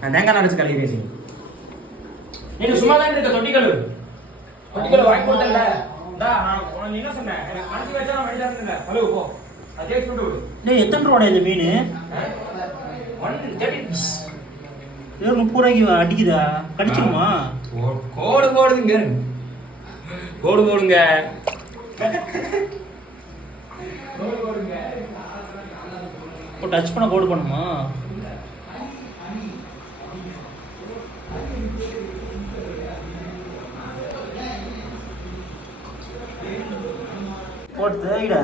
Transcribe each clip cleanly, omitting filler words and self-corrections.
நான் தேங்காய் அரைச்சு கழுவி நீங்க சும்மா தான் இருக்க தொட்டிக்கல் வாங்கி கொடுத்தல உனக்கு என்ன சொன்னேன் அனுப்பி வச்சா நான் வழிதான் ஹலோ போ அதே சொல்லிட்டு விடு டேய் எத்தனை ரூபாடா இந்த மீன் 130 30 ரூபாய்க்கு அடிக்குதா கடிச்சிருமா போடுங்க போடுங்க இப்போ டச் பண்ண கோடு பண்ணுமா போட்டு தேய்டா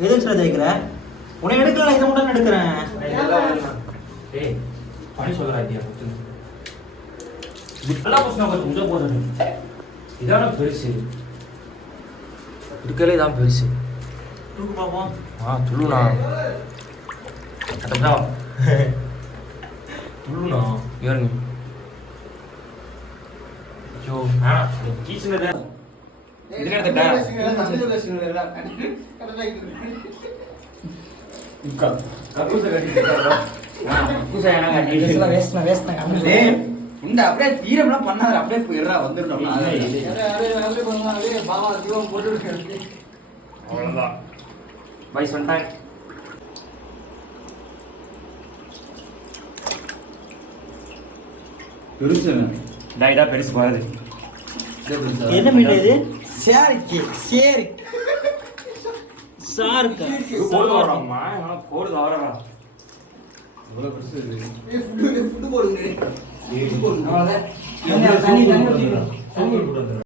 எதுக்கு சார் தேய்க்கிற உன்னை எடுக்கல இதை மட்டும் எடுக்கிறேன் ஏய் பணி சொல்றாதியா இதெல்லாம் போஸ்னா கொஞ்சம் போடுறது இதான பெருசு இருக்கலே தான் பெருசு தூக்கு பாப்போம் துள்ளுண்ணா அட்டா துள்ளுண்ணா ஏறுங்க ஐயோ கீச்சுனதா இதுல எடுத்துட்டா கக்கூச கட்டிட்டா கக்கூச ஏனா கட்டிட்டு வேஸ்ட்னா கண்ணே இந்த அப்படியே தீரம்லாம் பண்ணாத அப்படியே போயிரா வந்துறோம் அப்படியே பண்ணலாம் அப்படியே பாவா தீவம் போட்டு அவ்வளவுதான் பை சொன்னாங்க பெருசு டைடா பெருசு பாருது என்ன மீன் இது சேரி சாருக்கு கோடு வரமா கோடு வரறா இவ்வளவு பெருசு இது ஃபுட் போடுங்க அவ்வளவுதான் தண்ணி